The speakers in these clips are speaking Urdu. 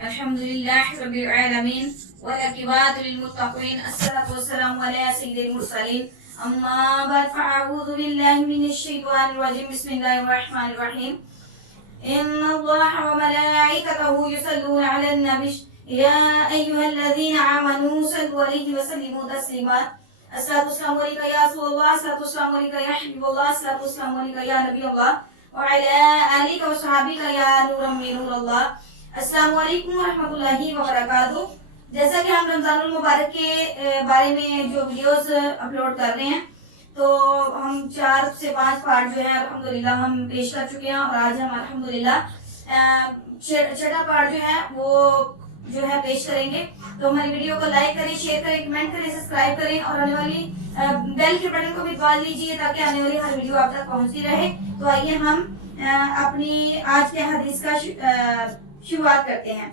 الحمدللہ رب العالمین والعاقبۃ للمتقین الصلاۃ والسلام علی سید المرسلین اما بعد فاعوذ باللہ من الشیطان الرجیم بسم اللہ الرحمن الرحیم ان اللہ وملائکتہ یصلون علی النبی یا ایھا الذین آمنوا صلوا علیہ وسلموا تسلیما الصلاۃ والسلام علیک یا رسول اللہ الصلاۃ والسلام علیک یا حبیب اللہ الصلاۃ والسلام علیک یا نبی اللہ وعلی آلک وصحبک یا نور من نور اللہ۔ السلام علیکم ورحمۃ اللہ وبرکاتہ۔ جیسا کہ ہم رمضان المبارک کے بارے میں جو ویڈیوز اپلوڈ کر رہے ہیں تو ہم 4 سے 5 پارٹ جو ہے الحمدللہ ہم پیش کر چکے ہیں، اور آج ہم الحمدللہ چھٹا پارٹ جو ہے وہ پیش کریں گے۔ تو ہماری ویڈیو کو لائک کریں، شیئر کریں، کمنٹ کریں، سبسکرائب کریں، اور آنے والی بیل کے بٹن کو بھی دبا لیجیے تاکہ آنے والی ہر ویڈیو آپ تک پہنچتی رہے۔ تو آئیے ہم اپنی آج کے حدیث کا شروعات کرتے ہیں۔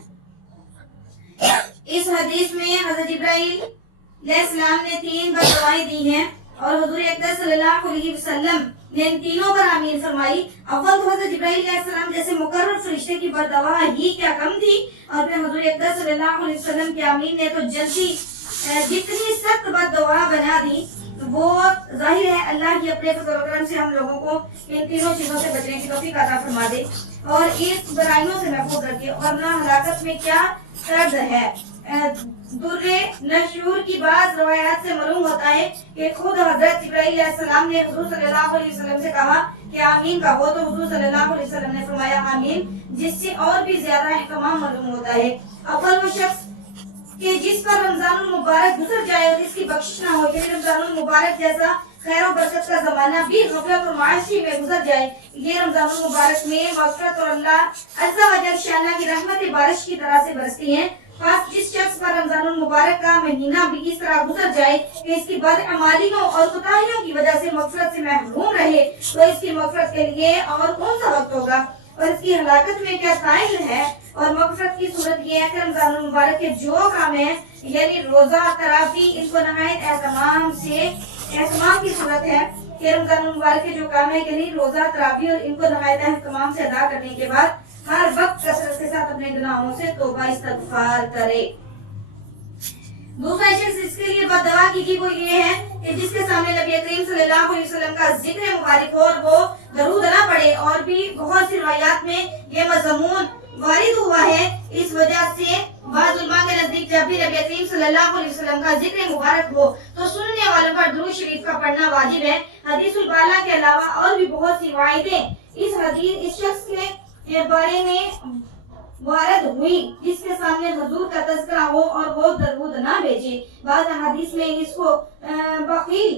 اس حدیث میں حضرت جبرائیل علیہ السلام نے 3 بددعائیں دی ہیں، اور حضور اقدس صلی اللہ علیہ وسلم نے ان تینوں پر آمین فرمائی۔ اول تو حضرت جبرائیل علیہ السلام جیسے مقرر فرشتے کی بددعا ہی کیا کم تھی، اور پھر حضور اقدس صلی اللہ علیہ وسلم کی آمین نے تو جلدی جتنی سخت بددعا بنا دی۔ وہ ظاہر ہے اللہ کی اپنے فضل و کرم سے ہم لوگوں کو ان تینوں چیزوں سے بچنے کی توفیق عطا فرما دے، اور اس برائیوں سے محفوظ رکھے، اور نہ ہلاکت میں کیا طرز ہے۔ در نشور کی بعض روایات سے معلوم ہوتا ہے کہ خود حضرت جبرائیل علیہ السلام نے حضور صلی اللہ علیہ وسلم سے کہا کہ آمین کہو، تو حضور صلی اللہ علیہ وسلم نے فرمایا آمین، جس سے اور بھی زیادہ اہتمام معلوم ہوتا ہے۔ اول وہ شخص کہ جس پر رمضان المبارک گزر جائے اور اس کی بخشش نہ ہو، یعنی رمضان المبارک جیسا خیر و برکت کا زمانہ بھی غفلت اور معاشی میں گزر جائے، یہ رمضان المبارک میں مغفرت اور اللہ عز و جل شانہ کی رحمت بارش کی طرح سے برستی ہیں۔ خاص جس شخص پر رمضان المبارک کا مہینہ بھی اس طرح گزر جائے کہ اس کی بدعمالیوں اور کوتاہیوں کی وجہ سے مغفرت سے محروم رہے، تو اس کی مغفرت کے لیے اور کون سا وقت ہوگا، اور اس کی ہلاکت میں کیا سائل ہے۔ اور مغفرت کی صورت یہ ہے کہ رمضان المبارک کے جو کام ہیں، یعنی روزہ، تراویح، ان کو نہایت اہتمام کی صورت ہے کہ رمضان المبارک کے جو کام ہیں، یعنی روزہ، تراویح، اور ان کو نہایت اہتمام سے ادا کرنے کے بعد ہر وقت کثرت کے ساتھ اپنے گناہوں سے توبہ استغفار کرے۔ دوسرا شخص اس کے لیے بددعا کی گئی وہ یہ ہے کہ جس کے سامنے نبی کریم صلی اللہ علیہ وسلم کا ذکر مبارک ہو اور وہ درود نہ پڑھے، اور بھی بہت سی روایات میں یہ مضمون وارد ہوا ہے۔ اس وجہ سے بعض علماء کے نزدیک جب بھی نبی کریم صلی اللہ علیہ وسلم کا ذکر مبارک ہو تو سننے والوں پر درود شریف کا پڑھنا واجب ہے۔ حدیث البالا کے علاوہ اور بھی بہت سی روایتیں اس شخص کے بارے میں وارد ہوئی جس کے سامنے حضور کا تذکرہ ہو اور وہ درود نہ بھیجے۔ بعض حدیث میں اس کو بخیل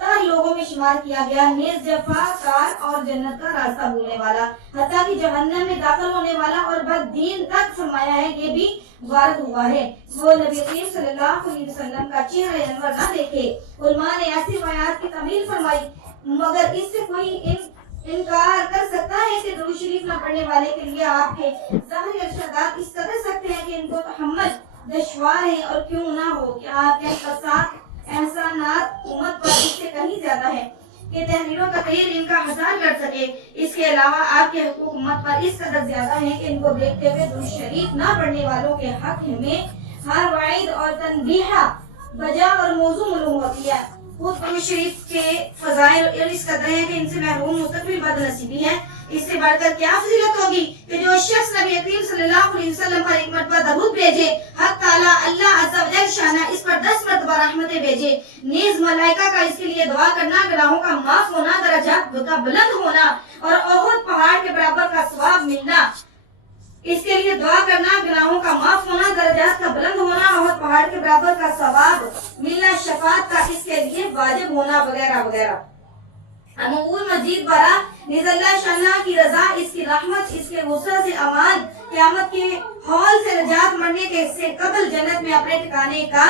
تر لوگوں میں شمار کیا گیا، نیز جفا کار اور جنت کا راستہ بھولنے والا، حتیٰ کہ جہنم میں داخل ہونے والا اور بد دین تک فرمایا ہے، یہ بھی وارد ہوا ہے۔ وہ نبی کریم صلی اللہ علیہ وسلم کا چہرہ انور نہ دیکھے۔ علماء نے ایسی روایات کی تعمیل فرمائی، مگر اس سے کوئی انکار کر سکتا ہے کہ درود شریف نہ پڑھنے والے کے لیے آپ کے ظاہری ارشادات اس قدر سخت ہیں کہ ان کو تحمل دشوار ہے، اور کیوں نہ ہو کہ آپ کے احسانات امت پر اس سے کہیں زیادہ ہے کہ تحریر و تقریر ان کا ہزار کر سکے۔ اس کے علاوہ آپ کے حقوق امت پر اس قدر زیادہ ہیں کہ ان کو دیکھتے ہوئے درود شریف نہ پڑھنے والوں کے حق میں ہر وعید اور تنبیہ بجا اور موضوع معلوم ہوتی ہے۔ خود درود شریف کے فضائل اس قدر ہیں کہ ان سے محروم مستقبل بد نصیبی ہے۔ اس سے بڑھ کر کیا فضیلت ہوگی کہ جو شخص نبی کریم صلی اللہ علیہ وسلم پر ایک مرتبہ درود بھیجے، حق تعالی اللہ عز و جل شانہ اس پر 10 مرتبہ رحمتیں بھیجے، نیز ملائکہ کا اس کے لیے دعا کرنا، گناہوں کا معاف ہونا، درجات کا بلند ہونا، اور احد پہاڑ کے برابر کا ثواب ملنا۔ اس کے لیے دعا کرنا، گناہوں کا معاف ہونا، درجات کا بلند ہونا، احد پہاڑ کے برابر کا ثواب ملنا، شفاعت کا اس کے لیے واجب ہونا، وغیرہ وغیرہ۔ امور مجید برا نیز اللہ شانہ کی رضا، اس کی رحمت، اس کے غصہ سے امان، قیامت کے ہول سے نجات، مرنے کے سے قبل جنت میں اپنے ٹھکانے کا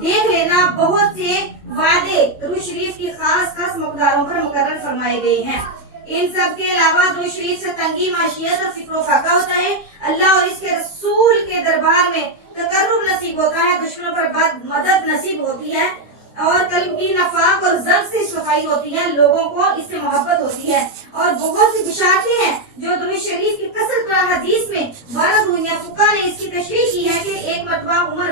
دیکھ لینا، بہت سے وعدے درود شریف کی خاص مقداروں پر مقرر فرمائے گئے ہیں۔ ان سب کے علاوہ درود شریف سے تنگی، معاشیت اور فکر و فاقہ ہوتا ہے، اللہ اور اس کے رسول کے دربار میں تقرب نصیب ہوتا ہے، دشمنوں پر مدد نصیب ہوتی ہے، اور قلب کی نفاق اور ضرب سے صفائی ہوتی ہے، لوگوں کو اس سے محبت ہوتی ہے، اور بہت سی بشارتیں ہیں جو درود شریف کی کثرت پر حدیث میں وارد ہوئی ہیں۔ فقہاء نے اس کی